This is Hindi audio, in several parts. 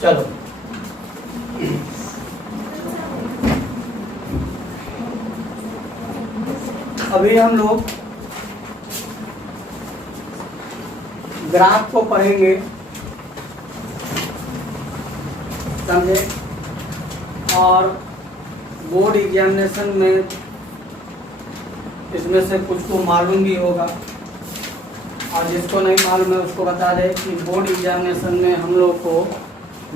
चलो अभी हम लोग ग्राफ को पढ़ेंगे, समझे। और बोर्ड एग्जामिनेशन में इसमें से कुछ को मालूम भी होगा, और जिसको नहीं मालूम है उसको बता दें कि बोर्ड एग्जामिनेशन में हम लोग को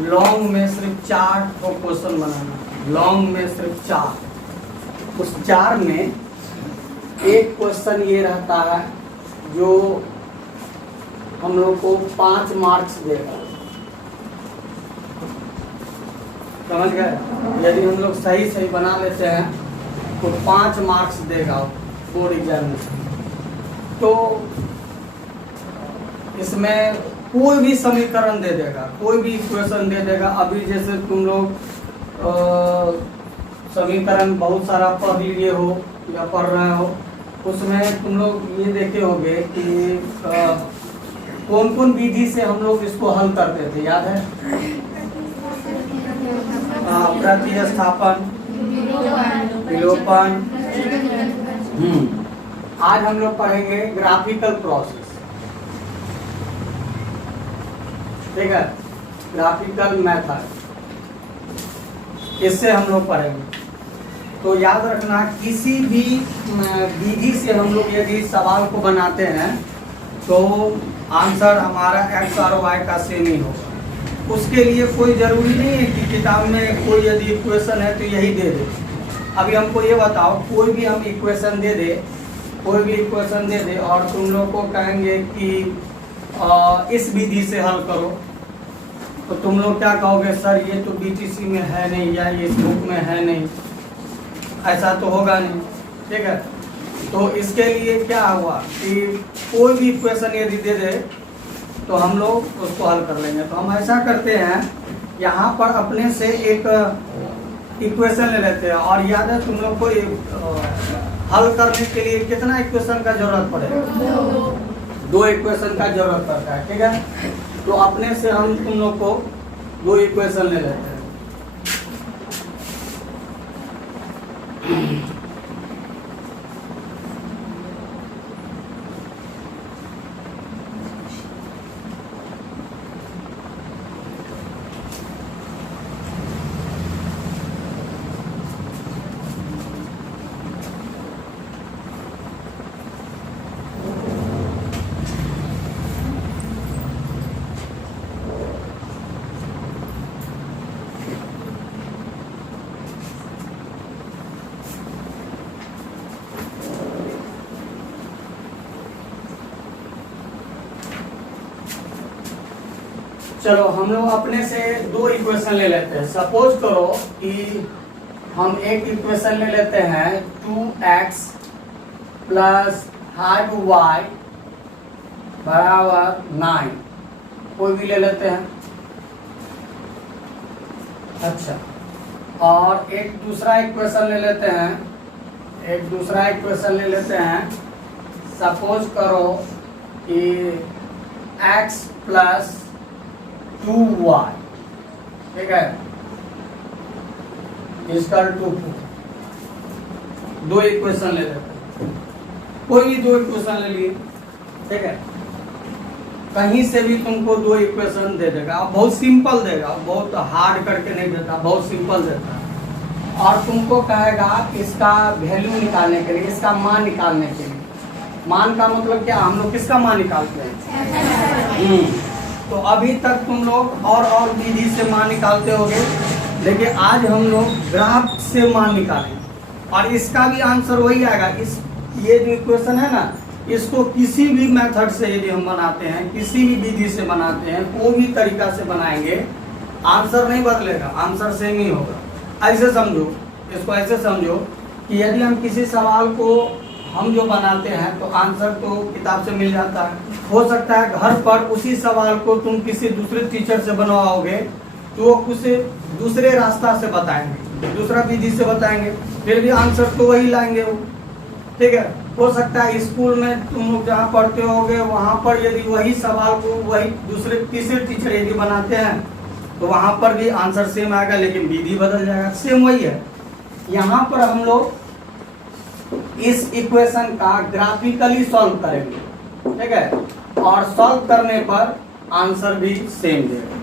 लॉन्ग में सिर्फ 4 क्वेश्चन बनाना है। लॉन्ग में सिर्फ 4, उस 4 में एक क्वेश्चन ये रहता है जो हम लोग को 5 मार्क्स देगा, समझ गए। यदि हम लोग सही सही बना लेते हैं तो 5 मार्क्स देगा बोर्ड एग्जामिनेशन। तो इसमें कोई भी समीकरण दे देगा, कोई भी इक्वेशन दे देगा। अभी जैसे तुम लोग समीकरण बहुत सारा पढ़ लिए हो या पढ़ रहे हो, उसमें तुम लोग ये देखे होंगे कि कौन कौन विधि से हम लोग इसको हल करते थे, याद है? प्रतिस्थापन, विलोपन। आज हम लोग पढ़ेंगे ग्राफिकल प्रोसेस, ठीक है, ग्राफिकल मेथड, इससे हम लोग पढ़ेंगे। तो याद रखना, किसी भी विधि से हम लोग यदि सवाल को बनाते हैं तो आंसर हमारा x और y का सेम ही होगा। उसके लिए कोई ज़रूरी नहीं है कि किताब में कोई यदि इक्वेशन है तो यही दे दे। अभी हमको ये बताओ, कोई भी हम इक्वेशन दे दे, कोई भी इक्वेशन दे दे और तुम लोग को कहेंगे कि इस विधि से हल करो, तो तुम लोग क्या कहोगे? सर ये तो BTC में है नहीं, या ये इस बुक में है नहीं, ऐसा तो होगा नहीं, ठीक है। तो इसके लिए क्या हुआ कि कोई भी इक्वेशन यदि दे दे तो हम लोग उसको हल कर लेंगे। तो हम ऐसा करते हैं, यहाँ पर अपने से एक इक्वेशन ले लेते हैं। और याद है तुम लोग को हल करने के लिए कितना इक्वेशन का जरूरत पड़ेगा? 2 इक्वेशन का जरूरत पड़ता है, ठीक है। तो अपने से हम तुम लोग को 2 इक्वेशन ले लेते हैं। चलो हम लोग अपने से 2 इक्वेशन ले लेते हैं। सपोज करो कि हम एक इक्वेशन ले लेते हैं 2x प्लस हाफ y बराबर 9, कोई भी ले लेते हैं। अच्छा, और एक दूसरा इक्वेशन ले लेते हैं, एक दूसरा इक्वेशन ले लेते हैं। सपोज करो कि x प्लस 2y, ठीक है, इसका 2। 2 इक्वेशन ले लेते हैं, कोई भी 2 इक्वेशन ले लिए, ठीक है। कहीं से भी तुमको 2 इक्वेशन दे देगा, बहुत सिंपल देगा, बहुत हार्ड करके नहीं देता, बहुत सिंपल देता है। और तुमको कहेगा इसका वैल्यू निकालने के लिए, इसका मान निकालने के लिए। मान का मतलब क्या? हम लोग किसका मान निकालते हैं? तो अभी तक तुम लोग और विधि से मान निकालते होगे, लेकिन आज हम लोग ग्राफ से मान निकालेंगे और इसका भी आंसर वही आएगा। ये जो इक्वेशन है ना, इसको किसी भी मेथड से यदि हम बनाते हैं, किसी भी विधि से बनाते हैं, कोई भी तरीका से बनाएंगे, आंसर नहीं बदलेगा, आंसर सेम ही होगा। ऐसे समझो, इसको ऐसे समझो कि यदि हम किसी सवाल को हम जो बनाते हैं तो आंसर तो किताब से मिल जाता है। हो सकता है घर पर उसी सवाल को तुम किसी दूसरे टीचर से बनवाओगे तो वो कुछ दूसरे रास्ता से बताएंगे, दूसरा विधि से बताएंगे, फिर भी आंसर तो वही लाएंगे वो, ठीक है। हो सकता है स्कूल में तुम लोग जहाँ पढ़ते होगे वहाँ पर यदि वही सवाल को वही दूसरे तीसरे टीचर यदि बनाते हैं तो वहां पर भी आंसर सेम आएगा, लेकिन विधि बदल जाएगा। सेम वही है, यहाँ पर हम लोग इस इक्वेशन का ग्राफिकली सॉल्व करेंगे, ठीक है, और सॉल्व करने पर आंसर भी सेम देगा।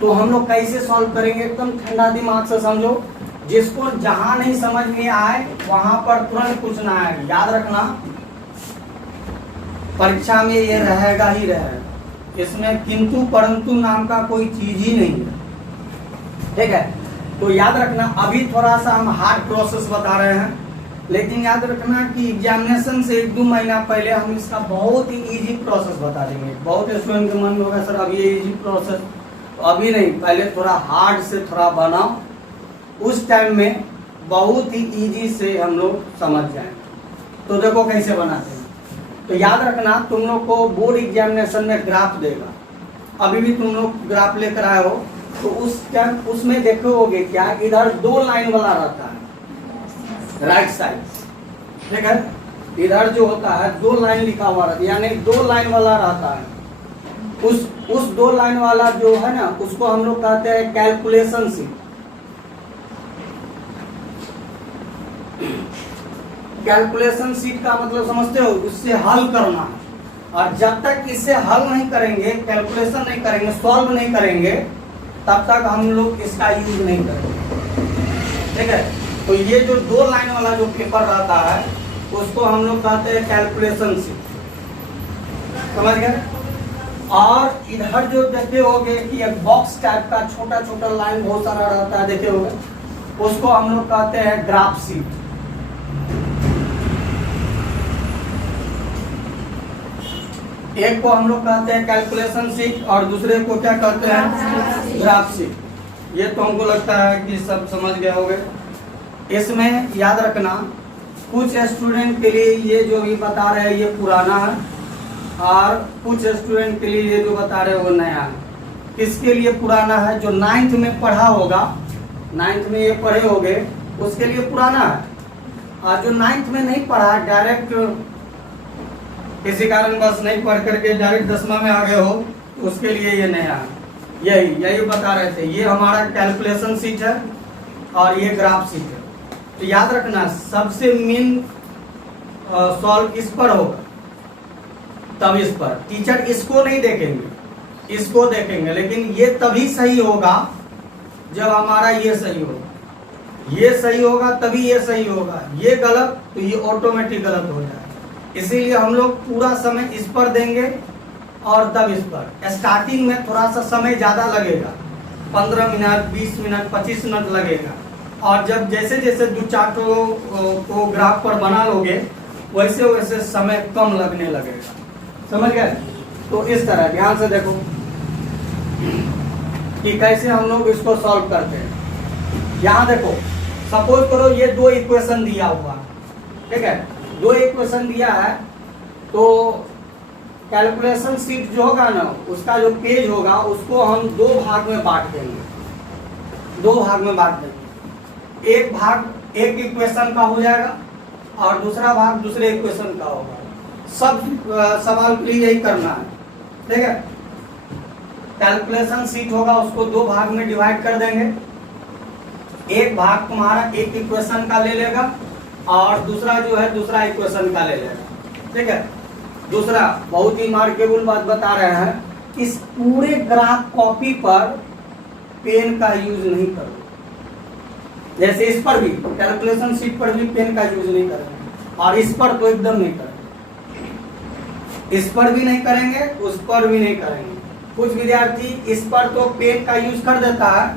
तो हम लोग कैसे सॉल्व करेंगे, एकदम ठंडा दिमाग से समझो। जिसको जहां नहीं समझ में आए वहां पर तुरंत पूछना है। याद रखना परीक्षा में ये रहेगा ही रहेगा, इसमें किंतु परंतु नाम का कोई चीज ही नहीं है, ठीक है। तो याद रखना, अभी थोड़ा सा हम हार्ड प्रोसेस बता रहे हैं, लेकिन याद रखना कि एग्जामिनेशन से 1-2 महीना पहले हम इसका बहुत ही इजी प्रोसेस बता देंगे। बहुत स्टूडेंट के मन में होगा सर अब ये इजी प्रोसेस, अभी नहीं, पहले थोड़ा हार्ड से थोड़ा बनाओ, उस टाइम में बहुत ही इजी से हम लोग समझ जाएंगे। तो देखो कैसे बनाते हैं। तो याद रखना, तुम लोग को बोर्ड एग्जामिनेशन में ग्राफ देगा, अभी भी तुम लोग ग्राफ लेकर आए हो, तो उस टाइम उसमें देखोगे क्या, इधर 2 लाइन वाला रहता है राइट साइड, ठीक है। इधर जो होता है 2 लाइन लिखा हुआ रहता है, यानी 2 लाइन वाला रहता है। उस 2 लाइन वाला जो है ना, उसको हम लोग कहते हैं कैलकुलेशन शीट। कैलकुलेशन शीट का मतलब समझते हो, उससे हल करना है। और जब तक इससे हल नहीं करेंगे, कैलकुलेशन नहीं करेंगे, सॉल्व नहीं करेंगे, तब तक हम लोग इसका यूज नहीं करेंगे, ठीक है। तो ये जो 2 लाइन वाला जो पेपर रहता है, उसको हम लोग कहते हैं कैलकुलेशन शीट, समझ गए। और इधर जो देखते होगे कि एक बॉक्स टाइप का छोटा छोटा लाइन बहुत सारा रहता है, देखे होगे, उसको हम लोग कहते हैं ग्राफ शीट। एक को हम लोग कहते हैं कैलकुलेशन शीट और दूसरे को क्या कहते हैं, ग्राफ शीट। ये तो हमको लगता है कि सब समझ गए होंगे। इसमें याद रखना, कुछ स्टूडेंट के लिए ये जो भी बता रहे हैं ये पुराना है, और कुछ स्टूडेंट के लिए ये जो बता रहे हैं वो नया है। किसके लिए पुराना है, जो 9th में पढ़ा होगा, 9th में ये पढ़े होगे, उसके लिए पुराना है। और जो 9th में नहीं पढ़ा, डायरेक्ट किसी कारण बस नहीं पढ़ करके डायरेक्ट 10वां में आ गए हो, तो उसके लिए ये नया है। यही बता रहे थे, ये हमारा कैलकुलेशन शीट है और ये ग्राफ शीट है। तो याद रखना, सबसे मेन सॉल्व इस पर होगा, तब इस पर। टीचर इसको नहीं देखेंगे, इसको देखेंगे, लेकिन ये तभी सही होगा जब हमारा ये सही होगा। ये सही होगा तभी ये सही होगा, ये गलत तो ये ऑटोमेटिक गलत हो जाएगा। इसीलिए हम लोग पूरा समय इस पर देंगे और तब इस पर। स्टार्टिंग में थोड़ा सा समय ज्यादा लगेगा, 15 मिनट, 20 मिनट, 25 मिनट लगेगा, और जब जैसे जैसे 2-4 को ग्राफ पर बना लोगे, वैसे वैसे समय कम लगने लगेगा, समझ गए। तो इस तरह ध्यान से देखो कि कैसे हम लोग इसको सॉल्व करते हैं। यहाँ देखो, सपोज करो ये 2 इक्वेशन दिया हुआ, ठीक है, 2 इक्वेशन दिया है, तो कैलकुलेशन शीट जो होगा ना, उसका जो पेज होगा उसको हम 2 भाग में बांट देंगे। 2 भाग में बांट देंगे, एक भाग एक इक्वेशन का हो जाएगा और दूसरा भाग दूसरे इक्वेशन का होगा। सब सवाल के लिए यही करना है, ठीक है। कैलकुलेशन शीट होगा, उसको 2 भाग में डिवाइड कर देंगे। एक भाग तुम्हारा एक इक्वेशन का ले लेगा और दूसरा जो है दूसरा इक्वेशन का ले लेगा, ठीक है। दूसरा बहुत ही मार्केबल बात बता रहे हैं, इस पूरे ग्राफ कॉपी पर पेन का यूज नहीं करो। जैसे इस पर भी, कैलकुलेशन शीट पर भी पेन का यूज नहीं करेंगे, और इस पर तो एकदम नहीं करेंगे। इस पर भी नहीं करेंगे, उस पर भी नहीं करेंगे। कुछ विद्यार्थी इस पर तो पेन का यूज कर देता है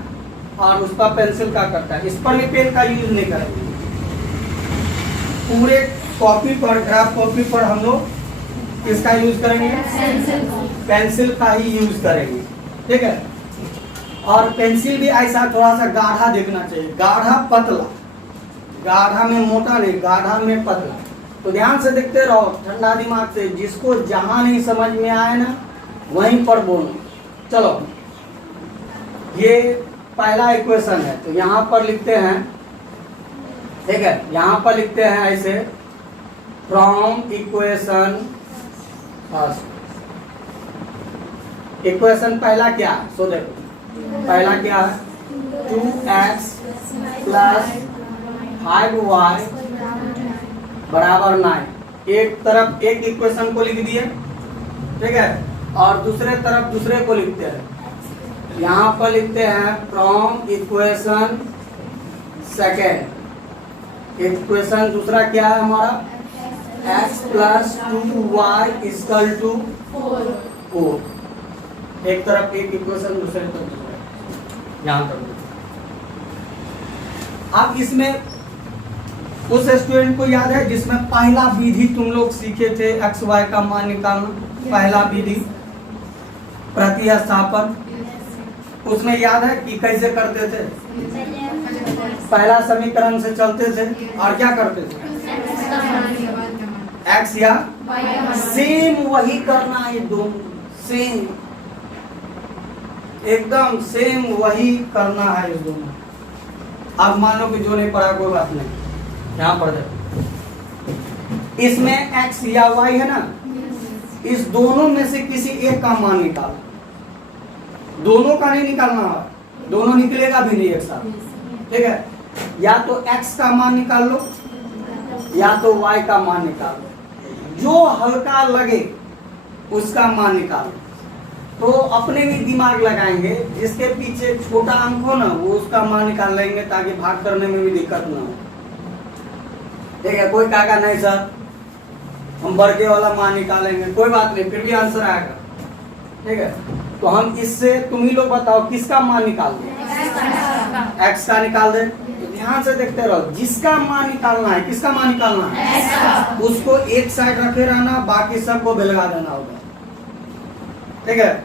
और उस पर पेंसिल का करता है, इस पर भी पेन का यूज नहीं करेंगे। पूरे कॉपी पर, ग्राफ कॉपी पर हम लोग किसका यूज करेंगे, पेंसिल का ही यूज करेंगे, ठीक है। और पेंसिल भी ऐसा थोड़ा सा गाढ़ा देखना चाहिए, गाढ़ा पतला, गाढ़ा में मोटा नहीं, गाढ़ा में पतला। तो ध्यान से देखते रहो, ठंडा दिमाग से, जिसको जहां नहीं समझ में आए ना वहीं पर बोलो। चलो, ये पहला इक्वेशन है, तो यहाँ पर लिखते हैं, ठीक है, यहाँ पर लिखते हैं ऐसे, फ्रॉम इक्वेशन फर्स्ट। इक्वेशन पहला क्या, सो देखो पहला क्या है 2x प्लस 5y बराबर 9। एक तरफ एक इक्वेशन को लिख दिए, ठीक है, और दूसरे तरफ दूसरे को लिखते हैं। यहाँ पर लिखते हैं फ्रॉम इक्वेशन सेकेंड। इक्वेशन दूसरा क्या है हमारा x plus 2y equal to 4। एक तरफ एक इक्वेशन दूसरे तरफ दूसरा, यहाँ तक। अब इसमें उस स्टूडेंट को याद है जिसमें पहला विधि तुम लोग सीखे थे एक्स वाई का मान निकालना, पहला विधि प्रतिस्थापन, उसमें याद है कि कैसे करते थे? पहला समीकरण से चलते थे और क्या करते थे? एक्स या सेम वही करना है, दोनों सेम, एकदम सेम वही करना है इस दोनों। अब मान लो कि जो नहीं पढ़ा कोई बात नहीं, यहाँ पढ़ जाए। इसमें x या y है ना, इस दोनों में से किसी एक का मान निकालो। दोनों का नहीं निकालना है, दोनों निकलेगा भी नहीं एक साथ, ठीक है। या तो x का मान निकाल लो या तो y का मान निकाल लो, जो हल्का लगे उसका मान निकालो। तो अपने भी दिमाग लगाएंगे, जिसके पीछे छोटा अंक हो ना वो उसका मान निकाल लेंगे ताकि भाग करने में भी दिक्कत ना हो, ठीक है। कोई कहेगा नहीं सर हम बड़के वाला मान निकालेंगे, कोई बात नहीं, फिर भी आंसर आएगा, ठीक है। तो हम इससे तुम ही लोग बताओ किसका मान निकाल दे? x का निकाल दे। तो ध्यान से देखते रहो, जिसका मान निकालना है, किसका मान निकालना है, उसको एक साइड रखे रहना, बाकी सबको बेलगा देना होगा, ठीक है।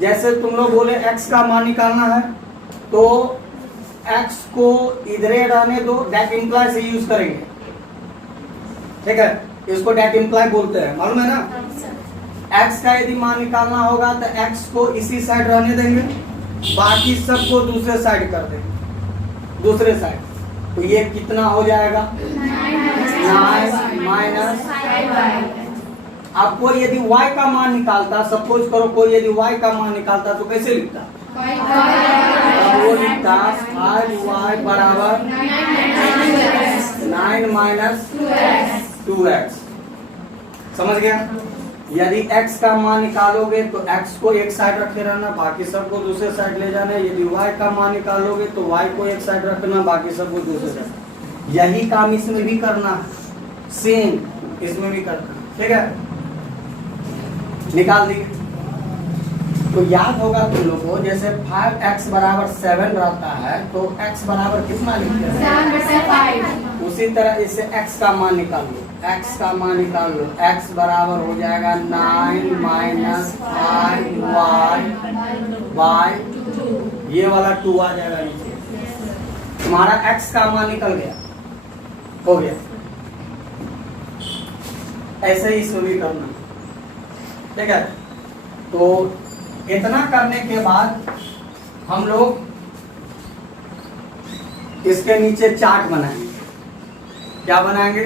जैसे तुम लोग बोले x का मान निकालना है तो x को इधरे रहने दो, दैट इम्प्लाई से यूज करेंगे, ठीक है। इसको डेट इम्प्लाई बोलते हैं, मालूम है ना। x का यदि मान निकालना होगा तो x को इसी साइड रहने देंगे, बाकी सबको दूसरे साइड कर देंगे, दूसरे साइड। तो ये कितना हो जाएगा 9 माइनस। अब कोई यदि y का मान निकालता, सपोज करो कोई यदि y का मान निकालता तो कैसे लिखता? वो लिखता 5y बराबर 9 माइनस 2x। समझ गया? यदि x का मान निकालोगे तो x को एक साइड रखे रहना, बाकी सबको दूसरे साइड ले जाना। यदि y का मान निकालोगे तो y को एक साइड रखना, बाकी सबको दूसरे साइड। यही काम इसमें भी करना, सेम इसमें भी करना, ठीक है। निकाल दिए तो याद होगा तुम लोग को, जैसे 5x बराबर 7 रहता है तो x बराबर कितना लिखते हैं? उसी तरह इससे x का मान निकाल लो, x का मान निकाल लो। x बराबर हो जाएगा 9 माइनस 5y, ये वाला 2 आ जाएगा नीचे। तुम्हारा x का मान निकल गया, हो गया। ऐसे ही इसमें भी करना, ठीक है। तो इतना करने के बाद हम लोग इसके नीचे चार्ट बनाएंगे। क्या बनाएंगे?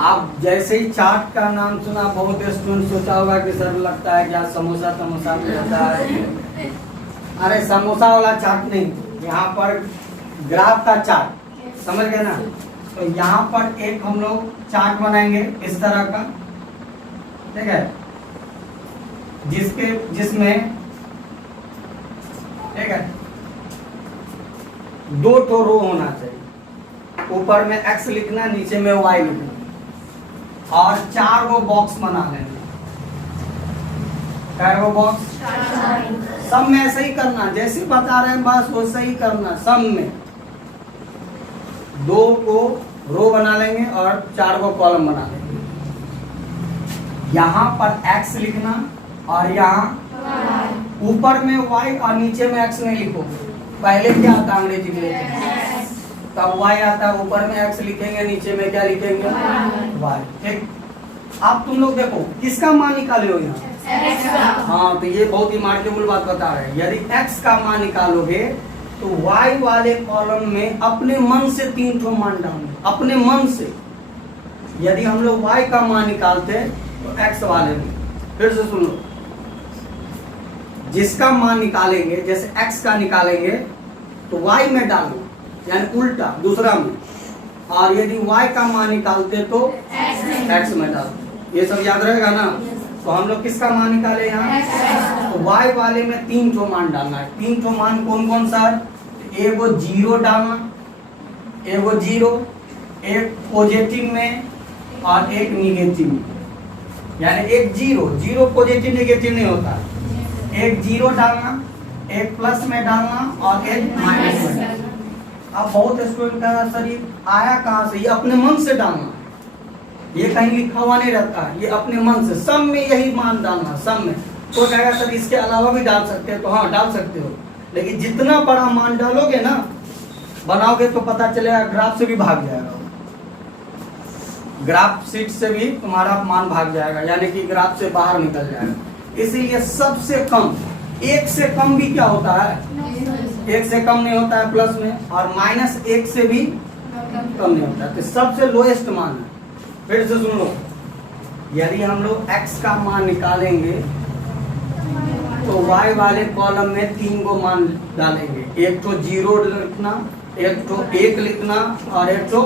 आप जैसे ही चार्ट का नाम सुना, बहुत स्टूडेंट सोचा होगा कि सर लगता है क्या समोसा तमोसा मिलता है। अरे समोसा वाला चार्ट नहीं, यहाँ पर ग्राफ का चार्ट, समझ गए ना। तो यहाँ पर एक हम लोग चार्ट बनाएंगे इस तरह का, ठीक है, जिसमें ठीक है 2 ठो रो होना चाहिए। ऊपर में x लिखना, नीचे में y लिखना, और 4 गो बॉक्स बना लेना। क्या वो बॉक्स? सब में ऐसे ही करना, जैसे बता रहे हैं बस वैसे ही करना। सब में 2 को रो बना लेंगे और 4 को कॉलम बना लेंगे। यहाँ पर x लिखना और यहाँ ऊपर में y और नीचे में x नहीं लिखो। पहले क्या आता है अंग्रेजी में? तब y आता है, ऊपर में x लिखेंगे, नीचे में क्या लिखेंगे? y। ठीक। अब तुम लोग देखो किसका मान निकाले हो यहाँ? हाँ, तो ये बहुत ही मार्केबल बात बता रहे हैं। यदि x का मान निकालोगे तो y वाले कॉलम में अपने मन से 3 ठो मान डालना, अपने मन से। यदि हम लोग y का मान निकालते तो x वाले में, फिर से सुन लो, जिसका मान निकालेंगे, जैसे x का निकालेंगे तो y में डालो, यानी उल्टा दूसरा में, और यदि y का मान निकालते तो x में डालो। ये सब याद रहेगा ना। तो हम लोग किसका मान निकाले यहाँ, तो y वाले में 3 ठो मान डालना है। 3 ठो मान कौन कौन सा है, एगो 0 डालना, एगो 0, एक पॉजिटिव में और एक निगेटिव में, यानी एक 0 पॉजिटिव निगेटिव नहीं होता, एक 0 डालना, एक प्लस में डालना और एक माइनस में डालना। अब बहुत स्टूडेंट का सर ये आया कहाँ से, ये अपने मन से डालना, ये कहीं लिखा हुआ नहीं रहता है, ये अपने मन से, सब में यही मान डालना, सब में। तो कहेगा सर इसके अलावा भी डाल सकते हैं, तो हाँ डाल सकते हो, लेकिन जितना बड़ा मान डालोगे ना, बनाओगे तो पता चलेगा ग्राफ से भी भाग जाएगा, ग्राफ शीट से भी तुम्हारा मान भाग जाएगा, यानी कि ग्राफ से बाहर निकल जाएगा। इसीलिए सबसे कम, 1 से कम भी क्या होता है, 1 से कम नहीं होता है प्लस में, और -1 से भी कम नहीं होता है, तो सबसे लोएस्ट मान है। फिर से सुन लो, यदि हम लोग x का मान निकालेंगे तो y वाले कॉलम में 3 को मान डालेंगे, एक तो 0 लिखना, एक तो 1 लिखना और एक तो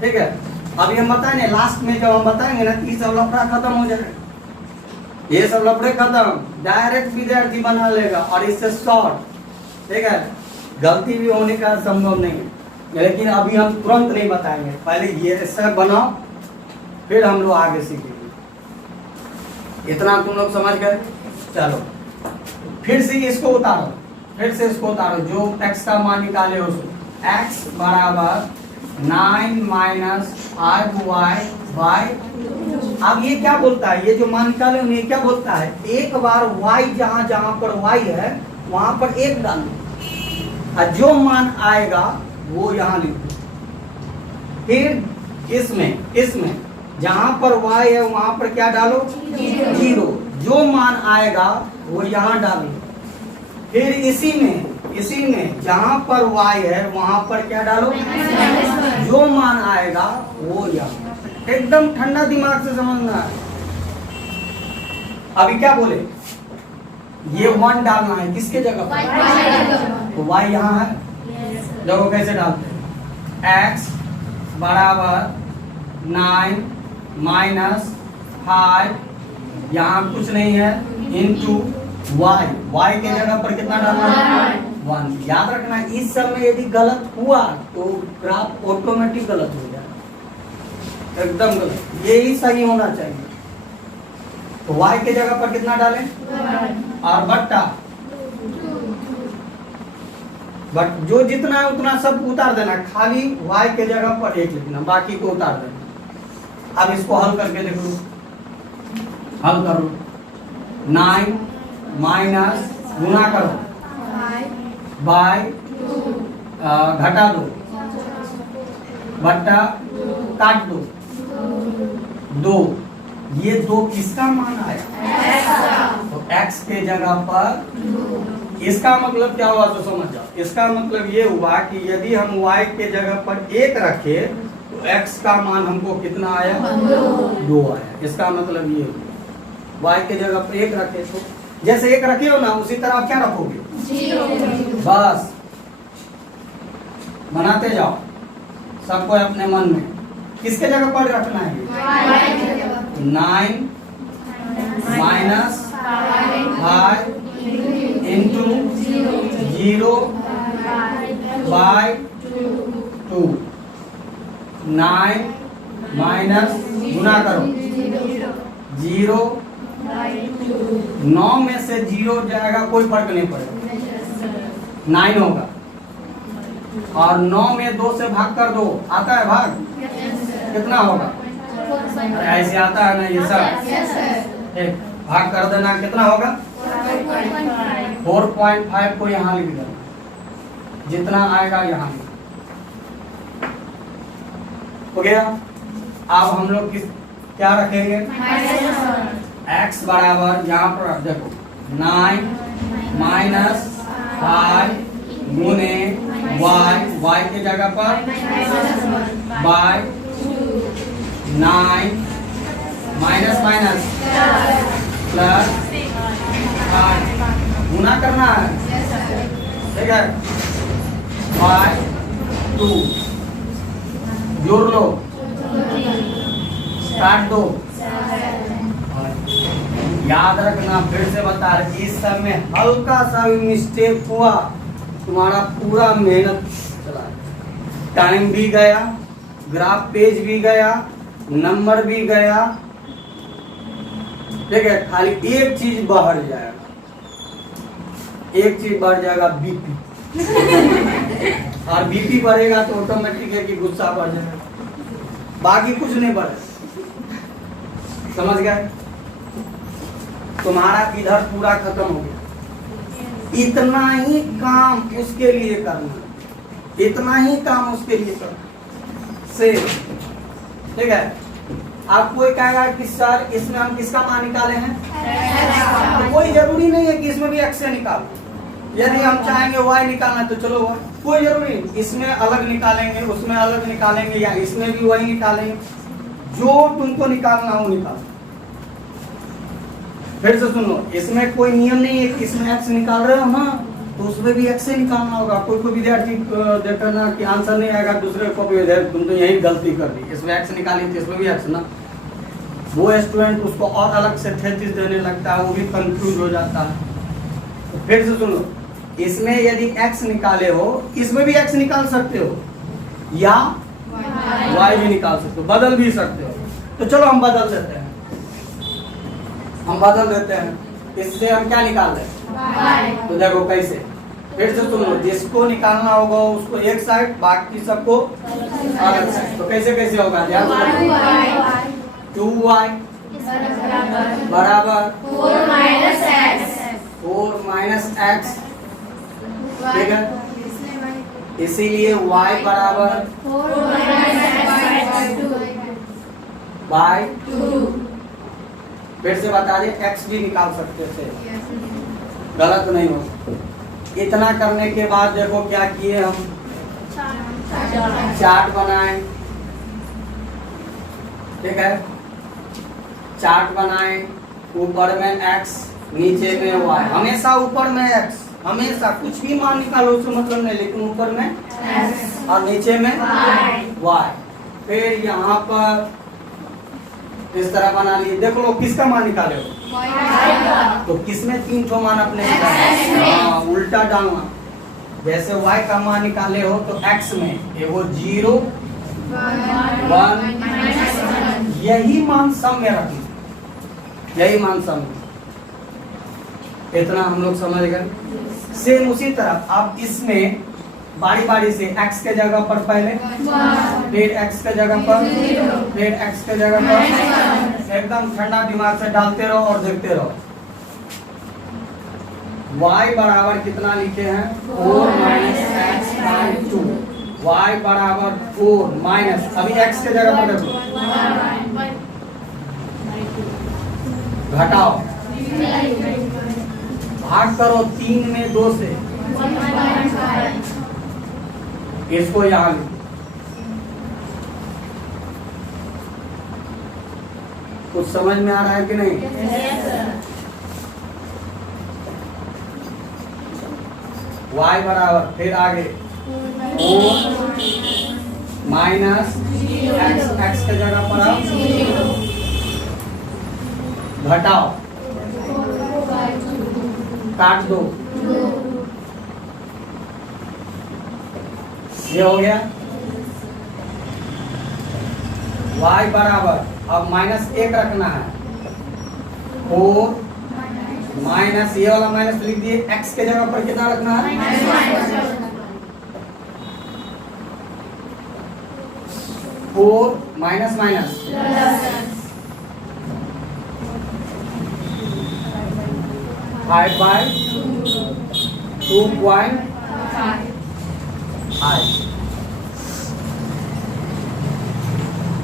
ठीक है। अब ये बताएंगे लास्ट में, जब हम बताएंगे ना, ये सब लफड़ा खत्म हो जाएगा, ये सब लफड़े खत्म, डायरेक्ट विद्यार्थी बना लेगा और इससे शॉर्ट, ठीक है। गलती भी होने का संभव नहीं है, लेकिन अभी हम तुरंत नहीं बताएंगे, पहले ये ऐसा बनाओ, फिर हम लोग आगे सीखेंगे। इतना तुम लोग समझ गए। चलो फिर से इसको उतारो, फिर से इसको उतारो, जो x का मान निकाले उसको, x बराबर 9 - 5y y। अब ये क्या बोलता है, ये जो मान निकाले ये क्या बोलता है, एक बार y जहां जहां पर y है वहां पर 1 डालो, और जो मान आएगा वो यहाँ लिखो। फिर इसमें जहां पर y है वहां पर क्या डालो, 0, जो मान आएगा वो यहाँ डालो। फिर इसी में जहां पर y है वहां पर क्या डालो, जो मान आएगा वो यहाँ। एकदम ठंडा दिमाग से समझना है। अभी क्या बोले, ये 1 डालना है किसके जगह पर, तो y यहाँ है, देखो कैसे डालते हैं, x बराबर 9 - 5, यहाँ कुछ नहीं है, इंटू y के जगह पर कितना डालना है, 1। याद रखना, इस समय यदि गलत हुआ तो ग्राफ ऑटोमेटिक गलत हो जाए, एकदम गलत, यही सही होना चाहिए। तो y के जगह पर कितना डालें, और बट्टा, बट जो जितना है उतना सब उतार देना, खाली y के जगह पर 1 लिखना, बाकी को उतार देना। अब इसको हल करके देख लो, हल करो, 9 माइनस गुना करो बाय घटा दो, बट्टा काट दो, 2। ये 2 किसका मान आया, तो x के जगह पर, इसका मतलब क्या हुआ तो समझ जाओ। इसका मतलब ये हुआ कि यदि हम y के जगह पर 1 रखे तो x का मान हमको कितना आया, 2 आया। इसका मतलब ये हुआ, y के जगह पर 1 रखे तो जैसे 1 रखे हो ना, उसी तरह आप क्या रखोगे, 0। बस बनाते जाओ, सबको अपने मन में किसके जगह पर रखना है, 9 - 5 इंटू 0/2, 9 माइनस गुना करो 0, 9 में से 0 जाएगा, कोई फर्क नहीं पड़ेगा, 9 होगा। और 9 में 2 से भाग कर दो, आता है भाग, कितना होगा, ऐसे आता है ना ये सब, एक भाग कर देना, कितना होगा, 4.5 को यहाँ लिख देना, जितना आएगा यहाँ हो गया। अब हम लोग क्या रखेंगे, x बराबर यहाँ पर देखो 9 माइनस 5 गुने y के जगह पर बाय 9 माइनस प्लस गुना करना है, ठीक है। बाय 2 जोड़ लो, काट दो। याद रखना, फिर से बता रहे, इस समय हल्का सा भी मिस्टेक हुआ तुम्हारा पूरा मेहनत चला, टाइम भी गया, ग्राफ पेज भी गया, नंबर भी गया, ठीक है। खाली एक चीज बढ़ जाएगा, एक चीज बढ़ जाएगा, बीपी। और बीपी बढ़ेगा तो ऑटोमेटिक है कि गुस्सा बढ़ जाएगा, बाकी कुछ नहीं बढ़े। समझ गए? तुम्हारा इधर पूरा खत्म हो गया। इतना ही काम उसके लिए करना, इतना ही काम उसके लिए करना से, ठीक है। आप कोई कहेगा कि सर इसमें हम किसका मान निकाले हैं, तो कोई जरूरी नहीं है कि इसमें भी एक्स से निकालो। यदि हम चाहेंगे वाई निकालना तो चलो वाई, कोई जरूरी नहीं, इसमें अलग निकालेंगे, उसमें अलग निकालेंगे, या इसमें भी वही निकालेंगे, जो तुमको निकालना हो निकालो। फिर से सुनो, इसमें कोई नियम नहीं है कि इसमें एक्स निकाल रहे हो ना तो उसमें भी एक्स से निकालना होगा। कोई कोई विद्यार्थी देखकर ना कि आंसर नहीं आएगा, दूसरे को भी तुम तो यही गलती कर दी, इसमें एक्स निकाली थी इसमें भी एक्स ना, वो स्टूडेंट उसको और अलग से थेसिस देने लगता है, वो भी कंफ्यूज हो जाता है। तो फिर से सुनो, इसमें यदि एक्स निकाले हो, इसमें भी एक्स निकाल सकते हो या वाई भी निकाल सकते हो, बदल भी सकते हो। तो चलो हम बदल देते हैं, हम बदल देते हैं। इससे हम क्या निकाल रहे हैं, तो देखो कैसे। फिर से सुनो, जिसको निकालना होगा उसको एक साइड, बाकी सबको अलग साइड। तो कैसे कैसे होगा, ध्यान से। 2y बराबर 4 माइनस एक्स, ठीक है। इसीलिए y बराबर बाय 2। फिर से बता दें, x भी निकाल सकते थे, गलत नहीं हो। इतना करने के बाद देखो क्या किए हम, चार्ट बनाए, ठीक है। चार्ट बनाए, ऊपर में x नीचे में y, हमेशा ऊपर में x, हमेशा कुछ भी मान निकालो उससे मतलब नहीं, लेकिन ऊपर में x और नीचे में y। फिर यहाँ पर इस तरह बना लिए। देख लो किसका मान निकाले हो, तो किसमें 3 को मान अपने हाँ, उल्टा डालना। जैसे y का मान निकाले हो तो x में ये वो 0 1, यही मान सम में रखना, यही मान सम में। इतना हम लोग समझ गए। सेम उसी तरह अब इसमें बारी बारी से x के जगह पर पहले, फिर x के जगह पर, फिर x के जगह पर, एकदम ठंडा दिमाग से डालते रहो और देखते रहो। y बराबर कितना लिखे हैं, 4 माइनस एक्स बाई 2। y बराबर 4 माइनस, अभी x के जगह पर देखो, घटाओ, भाग करो 3 में 2 से, इसको यहाँ कुछ समझ में आ रहा है कि नहीं? y बराबर, फिर आगे 4 माइनस एक्स के जगह पर आओ, घटाओ, काट दो, ये हो गया। y बराबर, अब माइनस 1 रखना है, 4 माइनस, ये वाला माइनस लिख दिए, x के जगह पर कितना रखना है, 4 माइनस माइनस 5 बाय 2.5।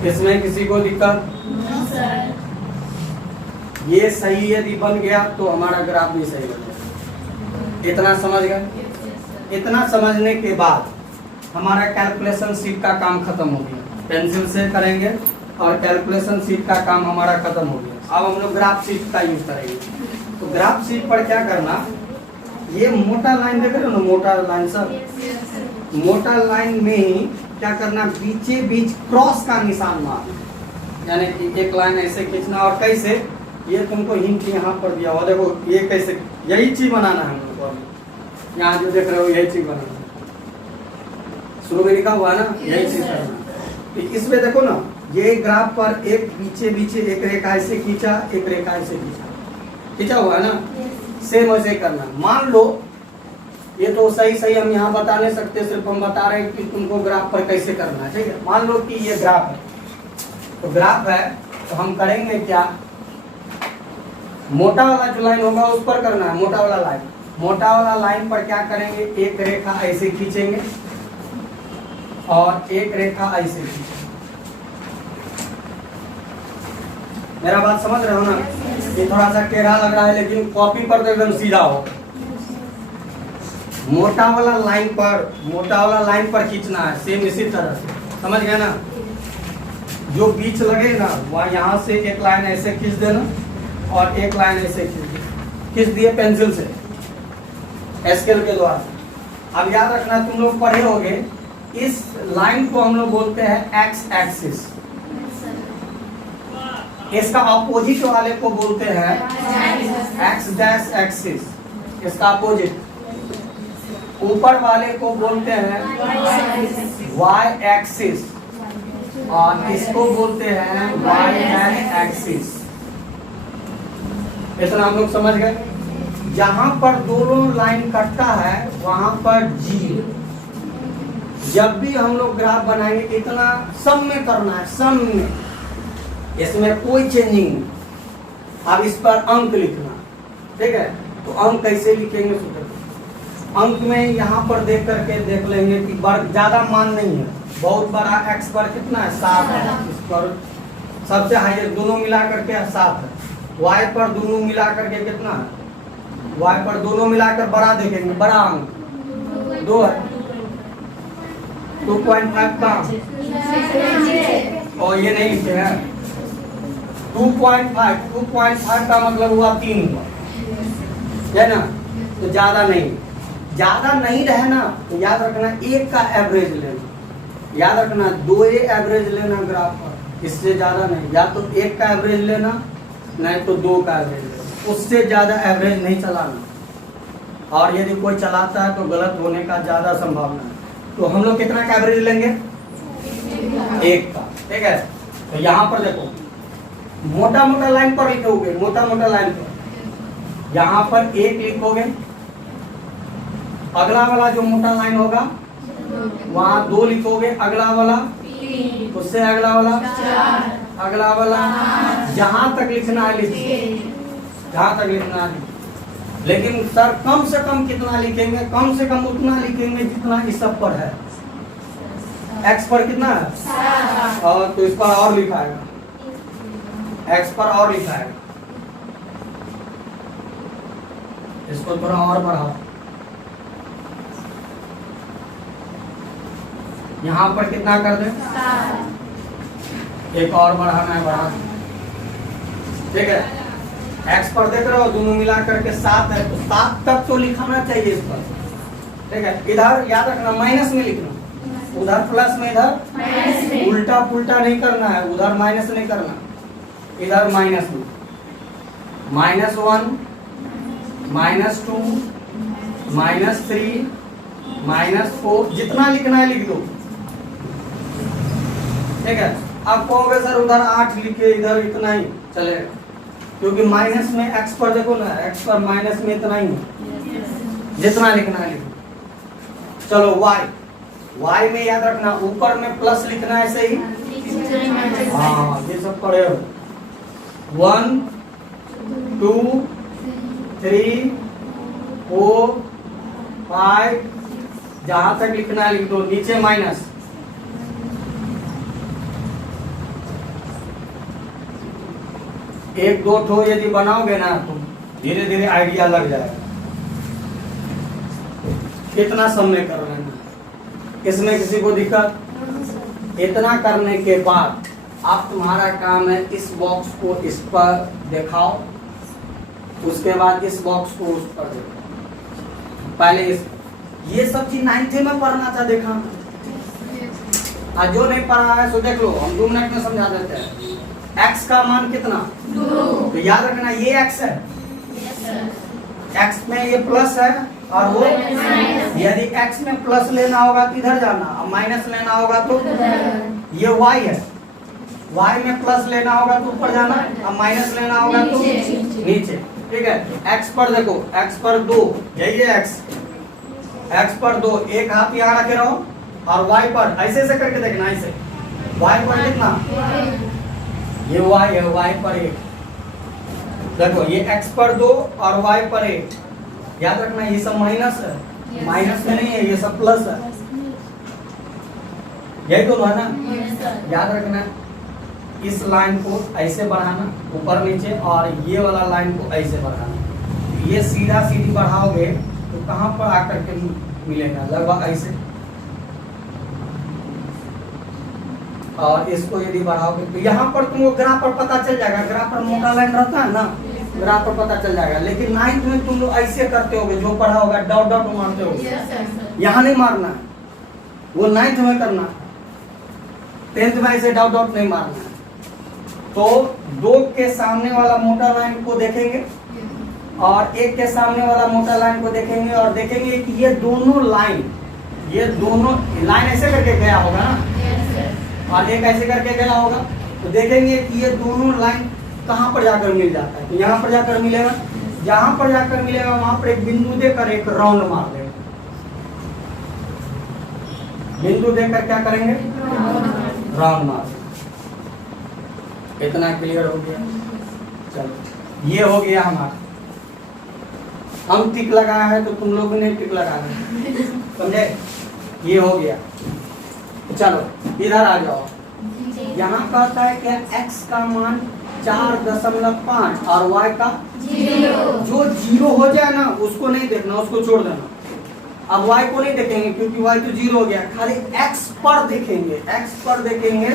इसमें किसी को दिक्कत? ये सही यदि बन गया तो हमारा ग्राफ भी सही बन गया। इतना समझ गए? इतना समझने के बाद हमारा कैलकुलेशन शीट का काम खत्म हो गया। पेंसिल से करेंगे और कैलकुलेशन शीट का काम हमारा खत्म हो गया। अब हम लोग ग्राफ शीट का यूज करेंगे। तो ग्राफ शीट पर क्या करना, ये मोटा लाइन देख रहे हो ना, मोटा लाइन सर, मोटा लाइन में ही क्या करना, बीचे बीच क्रॉस का निशान मारना, यानी कि एक लाइन ऐसे खींचना। और कैसे, ये तुमको हिंट यहाँ पर दिया हुआ, देखो ये कैसे, यही चीज बनाना है हम लोग को। यहाँ जो देख रहे हो यही चीज बनाना है, शुरू में लिखा हुआ है ना, यही चीज करना। तो इसमें देखो ना, ये ग्राफ पर एक बीचे बीचे एक रेखा ऐसे खींचा, एक रेखा ऐसे खींचा हुआ है ना, सेम वैसे करना। मान लो ये तो सही सही हम यहाँ बता नहीं सकते, सिर्फ हम बता रहे हैं कि तुमको ग्राफ पर कैसे करना है, ठीक है। मान लो कि ये ग्राफ है, तो ग्राफ है तो हम करेंगे क्या, मोटा वाला जो लाइन होगा उस पर करना है, मोटा वाला लाइन। मोटा वाला लाइन पर क्या करेंगे, एक रेखा ऐसे खींचेंगे और एक रेखा ऐसे खींचेंगे। मेरा बात समझ रहे हो ना, ये थोड़ा सा टेढ़ा लग रहा है लेकिन कॉपी पर तो एकदम सीधा हो। मोटा वाला लाइन पर खींचना है, सेम इसी तरह से, समझ गए ना। जो बीच लगे ना वहाँ, यहाँ से एक लाइन ऐसे खींच देना और एक लाइन ऐसे खींच दिए पेंसिल से, स्केल के द्वारा। अब याद रखना, तुम लोग पढ़े होगे, इस लाइन को हम लोग बोलते हैं एक्स एक्सिस, इसका अपोजिट वाले को बोलते हैं एक्स डैश एक्सिस, इसका अपोजिट। ऊपर वाले को बोलते हैं वाई एक्सिस और इसको बोलते हैं वाई डैश एक्सिस। इतना हम लोग समझ गए। जहां पर दोनों लाइन कटता है वहां पर जी। जब भी हम लोग ग्राफ बनाएंगे इतना सब में करना है, सब में, इसमें कोई चेंजिंग नहीं। अब इस पर अंक लिखना, ठीक है। तो अंक कैसे लिखेंगे, अंक में यहाँ पर देख करके देख लेंगे कि ज्यादा मान नहीं है, बहुत बड़ा एक्स पर कितना है, 7 है, इस पर सबसे हाईएस्ट दोनों मिला करके 7 है। वाई पर दोनों मिला करके कितना है, वाई पर दोनों मिलाकर बड़ा देखेंगे, बड़ा अंक 2 है, 2.5 का, और ये नहीं लिखे हैं 2.5 का मतलब हुआ 3 हुआ, है ना। तो ज्यादा नहीं रहे ना, तो याद रखना एक का एवरेज लेना, याद रखना 2 एवरेज लेना ग्राफ पर, इससे ज्यादा नहीं। या तो 1 का एवरेज लेना, नहीं तो 2 का एवरेज लेना, उससे ज्यादा एवरेज नहीं चलाना। और यदि कोई चलाता है तो गलत होने का ज्यादा संभावना है। तो हम लोग कितना का एवरेज लेंगे, 1 का, ठीक है। तो यहाँ पर देखो, मोटा मोटा लाइन पर लिखोगे, मोटा मोटा लाइन पर यहाँ पर 1 लिखोगे, अगला वाला जो मोटा लाइन होगा वहाँ 2 लिखोगे, अगला वाला 3, उससे अगला वाला 4, अगला वाला जहां तक लिखना है लिखिए, जहां तक लिखना है। लेकिन सर कम से कम कितना लिखेंगे, कम से कम उतना लिखेंगे जितना इस सब पर है। एक्स पर कितना है, और तो इस पर और लिखाएगा, एक्स पर और लिखाएगा, इसको थोड़ा और बढ़ाओ। यहाँ पर कितना कर दे, 7, एक और बढ़ाना है, बढ़ा, ठीक है। एक्स पर देख रहे हो दोनों मिला करके 7 है, तो 7 तक तो लिखाना चाहिए इस पर, ठीक है। इधर याद रखना माइनस में लिखना, उधर प्लस में, इधर उल्टा पुल्टा नहीं करना है, उधर माइनस नहीं करना, इधर माइनस में, -1, -2, -3, -4, जितना लिखना है लिख दो, ठीक है। अब कहोगे सर उधर 8 लिखे, इधर इतना ही चलेगा, क्योंकि माइनस में एक्स पर देखो ना, एक्स पर माइनस में इतना ही है, जितना लिखना है लिखो। चलो वाई में याद रखना ऊपर में प्लस लिखना है, सही, हाँ ये सब पढ़े हो। 1 2 3 4 5, जहां तक लिखना है लिख दो, नीचे माइनस। एक दो ठो यदि बनाओगे ना तो धीरे धीरे आइडिया लग जाएगा कितना समय कर रहे हैं, इसमें किसी को दिक्कत। इतना करने के बाद अब तुम्हारा काम है इस बॉक्स को इस पर दिखाओ, उसके बाद इस बॉक्स को उस पर देखो, पहले इस, ये सब चीज 9th में पढ़ना था, देखा। आज जो नहीं पढ़ा है सो देख लो, हम 2 मिनट में समझा देते हैं। x का मान कितना 2, तो याद रखना ये x है, x में ये प्लस है और वो, यदि x में प्लस लेना होगा तो इधर जाना, और माइनस लेना होगा तो ये y है, y में प्लस लेना होगा तो ऊपर जाना, और माइनस लेना होगा तो नीचे। ठीक है, x पर देखो, x पर 2, यही है x पर 2, एक हाथ यहाँ रखे रहो, और y पर ऐसे ऐसे करके देखना, ऐसे y पर कितना, ये y है, y पर 1, देखो ये x पर 2 और y पर 1, याद रखना ये सब माइनस है, माइनस में नहीं है, ये सब प्लस है, यही तो है ना। याद रखना इस लाइन को ऐसे बढ़ाना ऊपर नीचे, और ये वाला लाइन को ऐसे बढ़ाना, ये सीधा सीधी बढ़ाओगे तो कहां पर आकर के मिलेगा, लगभग ऐसे, और इसको यदि बढ़ाओगे तो यहाँ पर तुमको ग्राफ पर पता चल जाएगा, ग्राफ पर मोटा लाइन रहता है ना, ग्राफ पर पता चल जाएगा। लेकिन 9th में तुम लोग ऐसे करते होगे, जो पढ़ा होगा डॉट डॉट मारते होगे, यहाँ नहीं मारना है, वो 9th में करना, 10th में ऐसे डॉट डॉट नहीं मारना है। तो 2 के सामने वाला मोटा लाइन को देखेंगे और 1 के सामने वाला मोटा लाइन को देखेंगे, और देखेंगे कि ये दोनों लाइन ऐसे करके गया होगा ना, और एक ऐसे करके गया होगा, तो देखेंगे कि ये दोनों लाइन कहां पर जाकर मिल जाता है, तो यहाँ पर जाकर मिलेगा, जहां पर जाकर मिलेगा वहां पर एक बिंदु देकर एक राउंड मार देंगे, बिंदु देकर क्या करेंगे, राउंड मार देंगे। इतना क्लियर हो गया, चलो ये हो गया हमारा, हम टिक लगाया है तो तुम लोगों ने टिक लगाया, समझे, ये हो गया। चलो इधर आ जाओ, यहाँ कहता है क्या x का मान 4.5 और y का 0, जो 0 हो जाए ना उसको नहीं देखना, उसको छोड़ देना। अब y को नहीं देखेंगे क्योंकि y तो 0 हो गया, खाली x पर देखेंगे, x पर देखेंगे।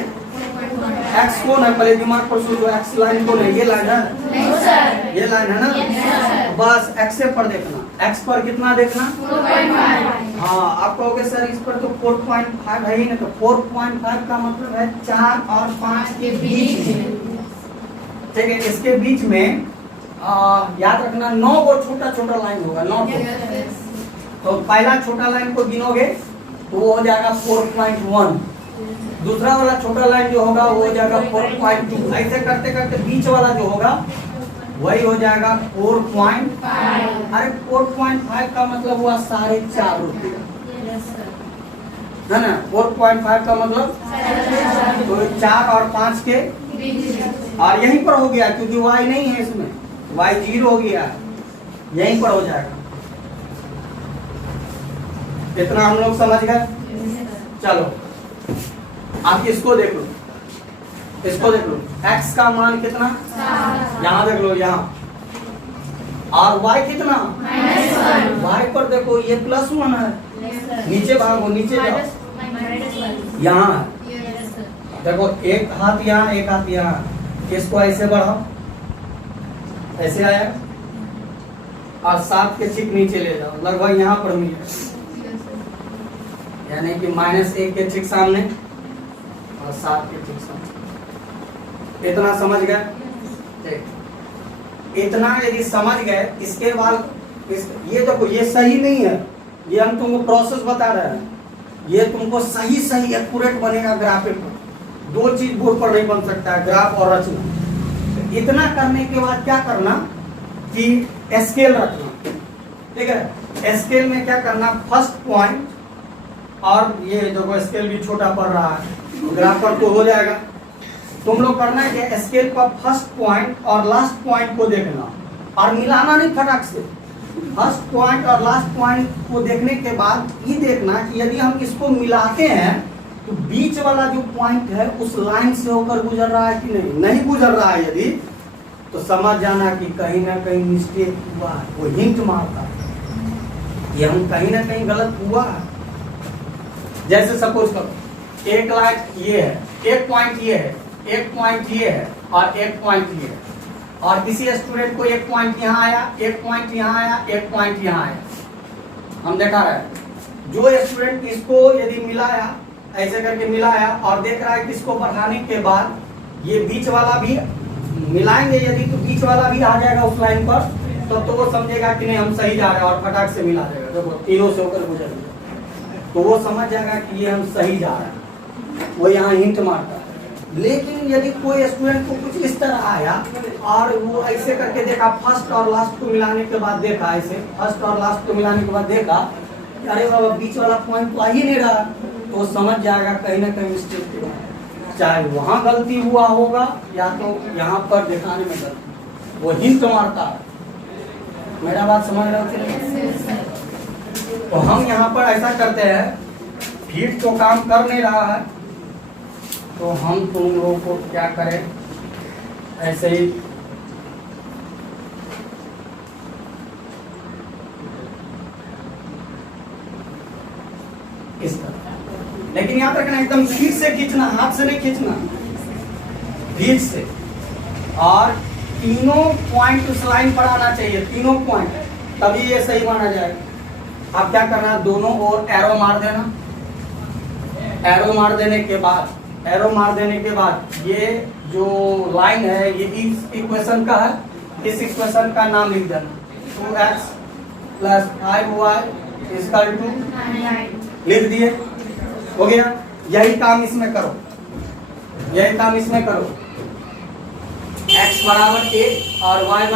x कौन है, पहले दिमाग पर सोचो, x लाइन कौन है, ये लाइन है, ये लाइन है ना, बस x पर देखना, x पर कितना देखना, 4.5। हाँ, आप कहोगे सर इस पर तो 4.5 है ही ना, तो 4.5 का मतलब है 4 और 5 के बीच में, ठीक है, इसके बीच में याद रखना 9 को छोटा छोटा लाइन होगा, 9 को, तो पहला छोटा लाइन को गिनोगे तो वो हो जाएगा 4.1, दूसरा वाला छोटा लाइन जो होगा वो हो जाएगा 4.2, ऐसे करते करते बीच वाला जो होगा वही हो जाएगा 4.5। अरे 4.5 का मतलब हुआ 4.5 रुपया, है ना, 4.5 का मतलब तो 4 और 5 के, और यहीं पर हो गया क्योंकि y नहीं है इसमें, y 0 हो गया, यहीं पर हो जाएगा। इतना हम लोग समझ गए। चलो आप इसको देख लो, इसको देख लो, x का मान कितना, यहाँ देख लो, यहाँ, और y कितना, y पर देखो ये +1 है, नीचे भागो, नीचे जाओ, यहाँ देखो, एक हाथ यहाँ एक हाथ यहाँ, इसको ऐसे बढ़ाओ, ऐसे आया, और 7 के ठीक नीचे ले जाओ, लगभग यहाँ पर मिले, यानी कि -1 के ठीक सामने और 7 के ठीक सामने। इतना समझ गए, इतना यदि समझ गए, इसके बाद ये देखो, ये सही नहीं है, ये हम तुमको प्रोसेस बता रहे हैं, ये तुमको सही सही एक्यूरेट बनेगा ग्राफिक पर, 2 चीज बोर्ड पर नहीं बन सकता है, ग्राफ और रचना। इतना करने के बाद क्या करना कि स्केल रखना, ठीक है, स्केल में क्या करना, फर्स्ट पॉइंट, और ये देखो स्केल भी छोटा पड़ रहा है, ग्राफ पर तो हो जाएगा, तुम लोग करना है कि स्केल पर फर्स्ट पॉइंट और लास्ट पॉइंट को देखना, और मिलाना नहीं फटाक से, फर्स्ट पॉइंट और लास्ट पॉइंट को देखने के बाद ये देखना कि यदि हम इसको मिलाते हैं तो बीच वाला जो पॉइंट है उस लाइन से होकर गुजर रहा है कि नहीं गुजर रहा है, यदि तो समझ जाना कि कहीं ना कहीं मिस्टेक हुआ है, वो हिंट मारता है कि हम कहीं ना कहीं गलत हुआ है। जैसे सपोज करो, एक लाइन ये है, एक पॉइंट ये है, एक पॉइंट ये है, और एक पॉइंट ये है, और किसी स्टूडेंट को एक पॉइंट यहाँ आया, एक पॉइंट यहाँ आया, एक पॉइंट यहाँ आया, हम देखा रहे जो स्टूडेंट इसको यदि मिलाया ऐसे करके मिलाया और देख रहा है कि इसको बढ़ाने के बाद ये बीच वाला भी मिलाएंगे यदि तो बीच वाला भी आ जाएगा उस लाइन पर, तो वो समझेगा कि नहीं हम सही जा रहे हैं और फटाक से मिला जाएगा, देखो तीनों से होकर गुजरेगा तो वो समझ जाएगा कि ये हम सही जा रहे हैं, वो यहाँ हिंट मारता है। लेकिन यदि कोई स्टूडेंट को कुछ इस तरह आया और वो ऐसे करके देखा, फर्स्ट और लास्ट को मिलाने के बाद देखा, ऐसे फर्स्ट और लास्ट को मिलाने के बाद देखा अरे बाबा बीच वाला पॉइंट तो आ ही नहीं रहा, तो समझ जाएगा कहीं ना कहीं मिस्टेक हुआ, चाहे वहां गलती हुआ होगा या तो यहाँ पर दिखाने में गलती, वो हिंट मारता है। मेरा बात समझ रहे हो? तो हम यहाँ पर ऐसा करते हैं, फिट तो काम कर नहीं रहा है तो हम तुम लोगों को क्या करें, ऐसे ही इस तरह, लेकिन याद रखना एकदम ठीक से खींचना, हाथ से नहीं खींचना, ठीक से, और तीनों पॉइंट उस लाइन पर आना चाहिए, तीनों पॉइंट, तभी ये सही माना जाएगा। अब क्या करना है, दोनों ओर एरो मार देना, एरो मार देने के बाद, एरो मार देने के बाद ये जो लाइन है ये इस इक्वेशन का है, इस इक्वेशन का नाम लिख देना, 2x + 5y = लिख दिए, हो गया। यही काम इसमें करो, यही काम इसमें करो, x = 1 और y =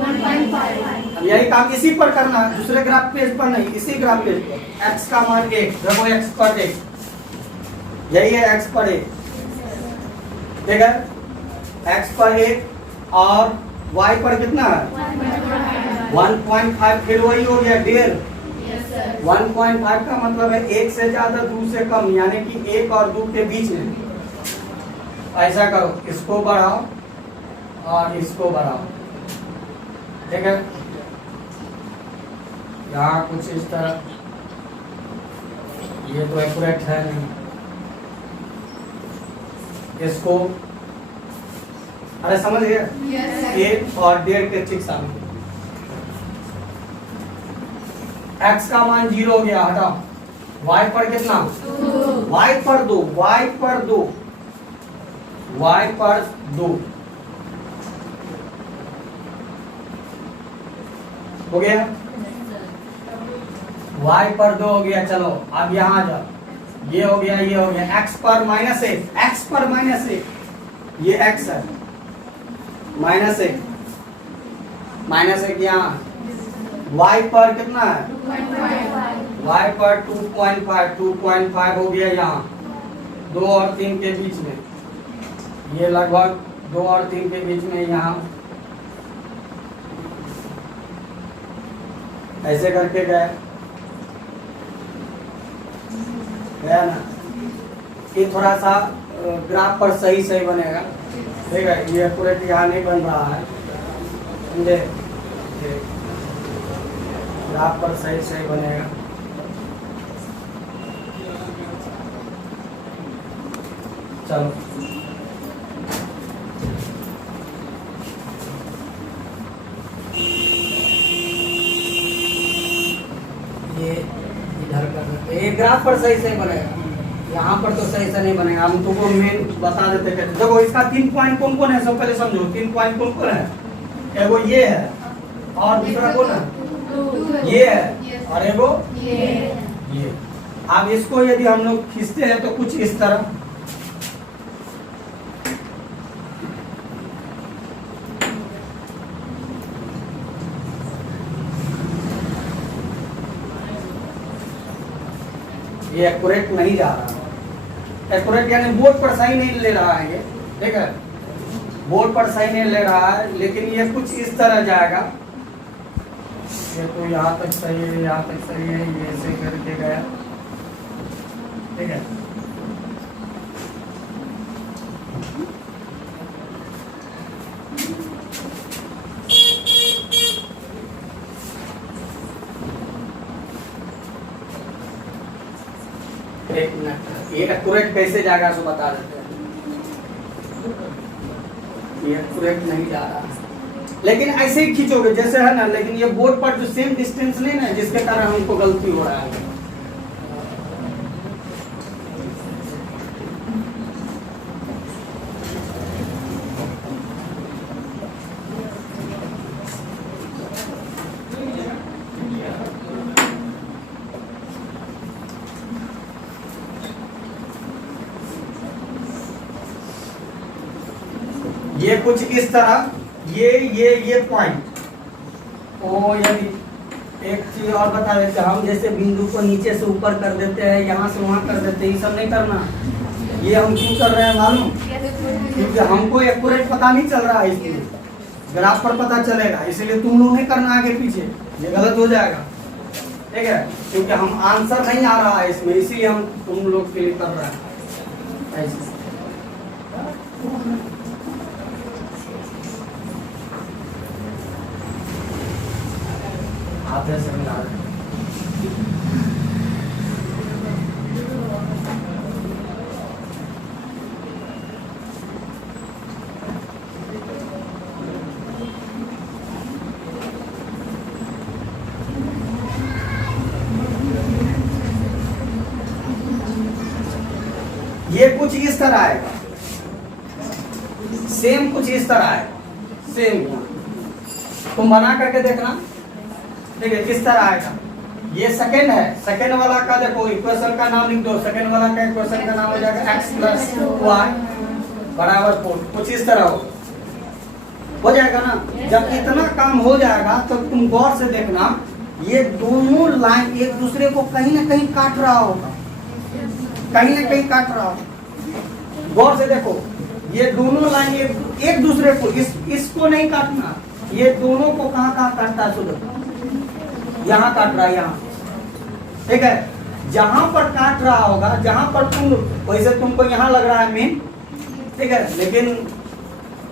1.5। यही काम इसी पर करना है, दूसरे ग्राफ पेज पर नहीं, इसी ग्राफ पेज पर। x का मान 1, देखो x पर 1, यही है x पर 1, ठीक है, x पर 1 और y पर कितना है 1.5, फिर वही हो गया 1.5। 1.5 का मतलब है 1 से ज्यादा 2 से कम, यानी कि 1 और 2 के बीच में। ऐसा करो, इसको बढ़ाओ और इसको बढ़ाओ, ठीक है, यहाँ कुछ इस तरह, ये तो एक्यूरेट है नहीं, इसको अरे समझ गए, 1 और 1.5 के ठीक सामने। x का मान 0 हो गया, हटाओ, y पर कितना, y पर 2, y पर 2, y पर 2 हो गया, y पर 2 हो गया। चलो अब यहाँ जाओ, ये हो गया, ये हो गया, x पर -1, x पर -1, ये x है, -1, -1 यहाँ, y पर कितना है, y पर 2.5, 2.5 हो गया यहाँ, 2 और 3 के बीच में, ये लगभग 2 और 3 के बीच में यहाँ, ऐसे करके गए, गया ना। ये थोड़ा सा ग्राफ पर सही सही बनेगा, ठीक है, ये एक्यूरेट यहाँ नहीं बन रहा है, समझे, ग्राफ पर सही सही बनेगा। चलो ये इधर कर, ये ग्राफ पर सही सही बनेगा, यहाँ पर तो सही से नहीं बनेगा। हम तुमको मेन बता देते हैं, देखो इसका 3 पॉइंट कौन कौन है, सब पहले समझो, 3 पॉइंट कौन कौन है, एगो ये है और दूसरा कौन है, ये है, और एगो ये। अब इसको यदि हम लोग खींचते हैं तो कुछ इस तरह, ये एक्यूरेट नहीं जा रहा है, एक्यूरेट यानी बोर्ड पर सही नहीं ले रहा है ये, ठीक है, बोर्ड पर सही नहीं ले रहा है, लेकिन ये कुछ इस तरह जाएगा, ये तो यहाँ तक सही है, यहाँ तक सही है, ये ऐसे करके गया, ठीक है। एक मिनट, ये एक्यूरेट कैसे जाएगा सो बता देते हैं, ये एक्यूरेट नहीं जा रहा, लेकिन ऐसे ही खींचोगे जैसे है ना, लेकिन ये बोर्ड पर जो सेम डिस्टेंस नहीं ना, जिसके कारण हमको गलती हो रहा है। ये कुछ इस तरह, ये पॉइंट। ओ यदि एक चीज और बता देते, हम जैसे बिंदु को नीचे से ऊपर कर देते हैं, यहाँ से वहां कर देते हैं, ये सब नहीं करना। ये हम क्यों कर रहे हैं मालूम? क्योंकि हमको एक्यूरेट पता नहीं चल रहा है, इसलिए ग्राफ पर पता चलेगा, इसलिए तुम लोग नहीं करना आगे पीछे, ये गलत हो जाएगा, ठीक है? क्योंकि हम आंसर नहीं आ रहा है इसमें, इसीलिए हम तुम लोग के लिए कर रहे हैं ऐसे। आधे से मिला रहे हैं। ये कुछ इस तरह आएगा, सेम कुछ इस तरह आएगा, सेम। तुम बना करके देखना, ठीक है? किस तरह आएगा। ये सेकंड है, सेकंड वाला का देखो इक्वेशन का नाम लिख दो, सेकंड वाला का इक्वेशन का नाम हो जाएगा x प्लस वाई बराबर 4। कुछ इस तरह हो जाएगा ना। जब इतना काम हो जाएगा तो तुम गौर से देखना, ये दोनों लाइन एक दूसरे को कहीं ना कहीं काट रहा होगा, कहीं ना कहीं काट रहा होगा। गौर से देखो, ये दोनों लाइन एक दूसरे को, इसको नहीं काटना, ये दोनों को कहाँ कहाँ काटता है? सुनो, यहाँ काट रहा है, यहाँ, ठीक है? जहां पर काट रहा होगा, जहां पर तुम, वैसे तुमको यहाँ लग रहा है मेन, ठीक है? लेकिन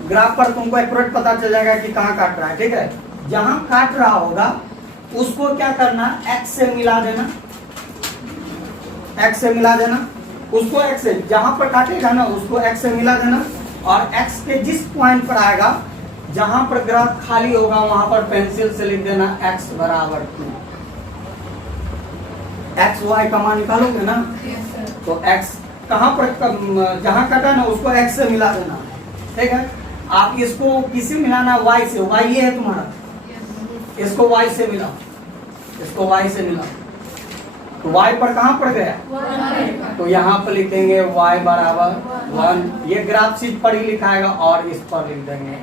ग्राफ पर तुमको एक्यूरेट पता चल जाएगा कि कहाँ काट रहा है, ठीक है? जहां काट रहा होगा उसको क्या करना, x से मिला देना, x से मिला देना उसको, x से जहां पर काटेगा ना उसको x से मिला देना, और x के जिस पॉइंट पर आएगा, जहां पर ग्राफ खाली होगा वहां पर पेंसिल से लिख देना x बराबर 2। x y का मान निकालोगे ना, तो x कहां पर जहां कटा ना उसको x से मिला देना, ठीक है? आप इसको किसी मिलाना, y से, y ये है तुम्हारा, इसको y से मिला, इसको y से मिला, तो y पर कहां पर गया? तो यहाँ पर लिखेंगे y बराबर 1। ये ग्राफ शीट पर ही लिखाएगा और इस पर लिख देंगे,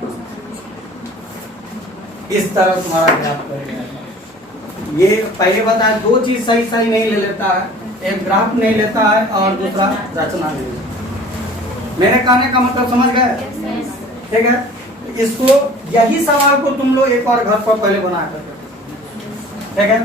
इस तरह तुम्हारा ग्राफ करेगा। ये पहले बताया, दो चीज सही सही नहीं ले लेता है, एक ग्राफ नहीं लेता है और दूसरा रचना नहीं लेता। मेरे कहने का मतलब समझ गए, ठीक है? इसको, यही सवाल को तुम लोग एक और घर पर पहले बना कर, ठीक है?